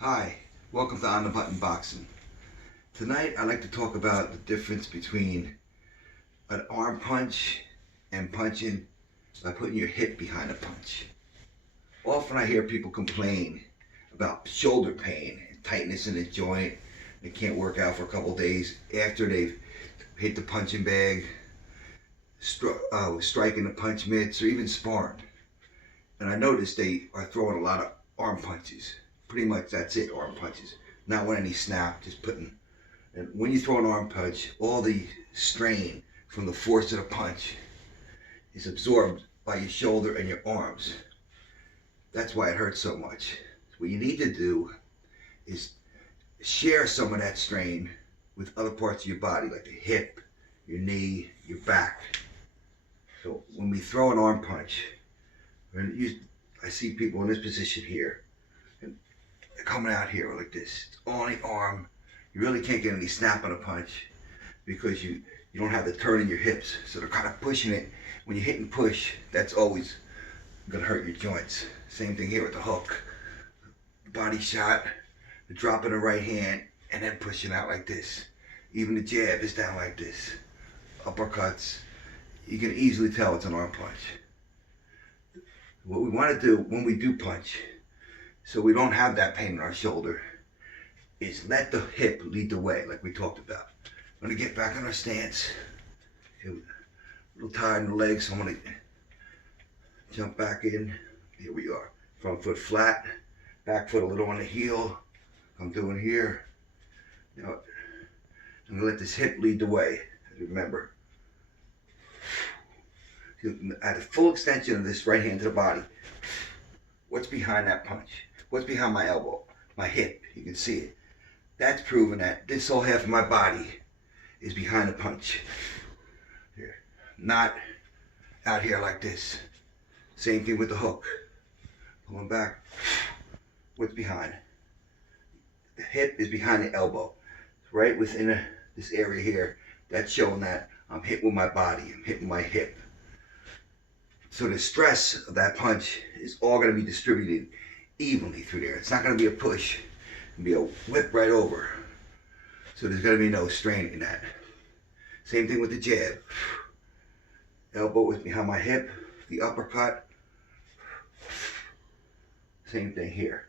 Hi, welcome to On the Button Boxing. Tonight I'd like to talk about the difference between an arm punch and punching by putting your hip behind a punch. Often I hear people complain about shoulder pain and tightness in the joint. They can't work out for a couple days after they've hit the punching bag, striking the punch mitts, or even sparring. And I noticed they are throwing a lot of arm punches. Pretty much that's it, arm punches. Not with any snap, just putting. And when you throw an arm punch, all the strain from the force of the punch is absorbed by your shoulder and your arms. That's why it hurts so much. What you need to do is share some of that strain with other parts of your body, like the hip, your knee, your back. So when we throw an arm punch, I see people in this position here, and they're coming out here like this. It's on the arm. You really can't get any snap on a punch because you don't have the turn in your hips. So they're kind of pushing it. When you hit and push, that's always going to hurt your joints. Same thing here with the hook. Body shot, the drop in the right hand, and then pushing out like this. Even the jab is down like this. Uppercuts. You can easily tell it's an arm punch. What we want to do when we do punch, so we don't have that pain in our shoulder, is let the hip lead the way, like we talked about. I'm going to get back in our stance. A little tired in the legs, so I'm going to jump back in. Here we are. Front foot flat, back foot a little on the heel. I'm doing here. Now, I'm going to let this hip lead the way. Remember, at a full extension of this right hand to the body. What's behind that punch? What's behind my elbow? My hip. You can see it. That's proving that this whole half of my body is behind the punch. Here. Not out here like this. Same thing with the hook. Pulling back. What's behind? The hip is behind the elbow. Right within this area here. That's showing that I'm hitting with my body. I'm hitting my hip. So the stress of that punch is all going to be distributed evenly through there. It's not going to be a push. It's going to be a whip right over. So there's going to be no strain in that. Same thing with the jab. Elbow is behind my hip. The uppercut. Same thing here.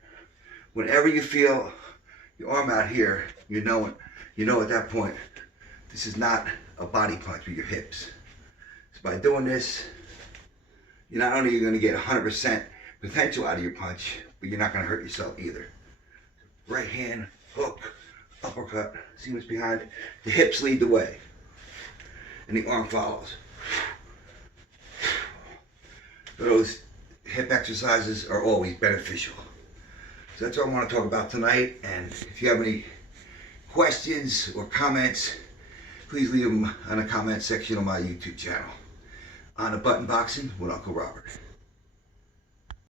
Whenever you feel your arm out here, you know at that point, this is not a body punch with your hips. So by doing this, you're not only going to get 100% potential out of your punch, but you're not going to hurt yourself either. Right hand, hook, uppercut. See what's behind it? The hips lead the way, and the arm follows. Those hip exercises are always beneficial. So that's what I want to talk about tonight. And if you have any questions or comments, please leave them in the comment section on my YouTube channel. On the Button Boxing with Uncle Robert.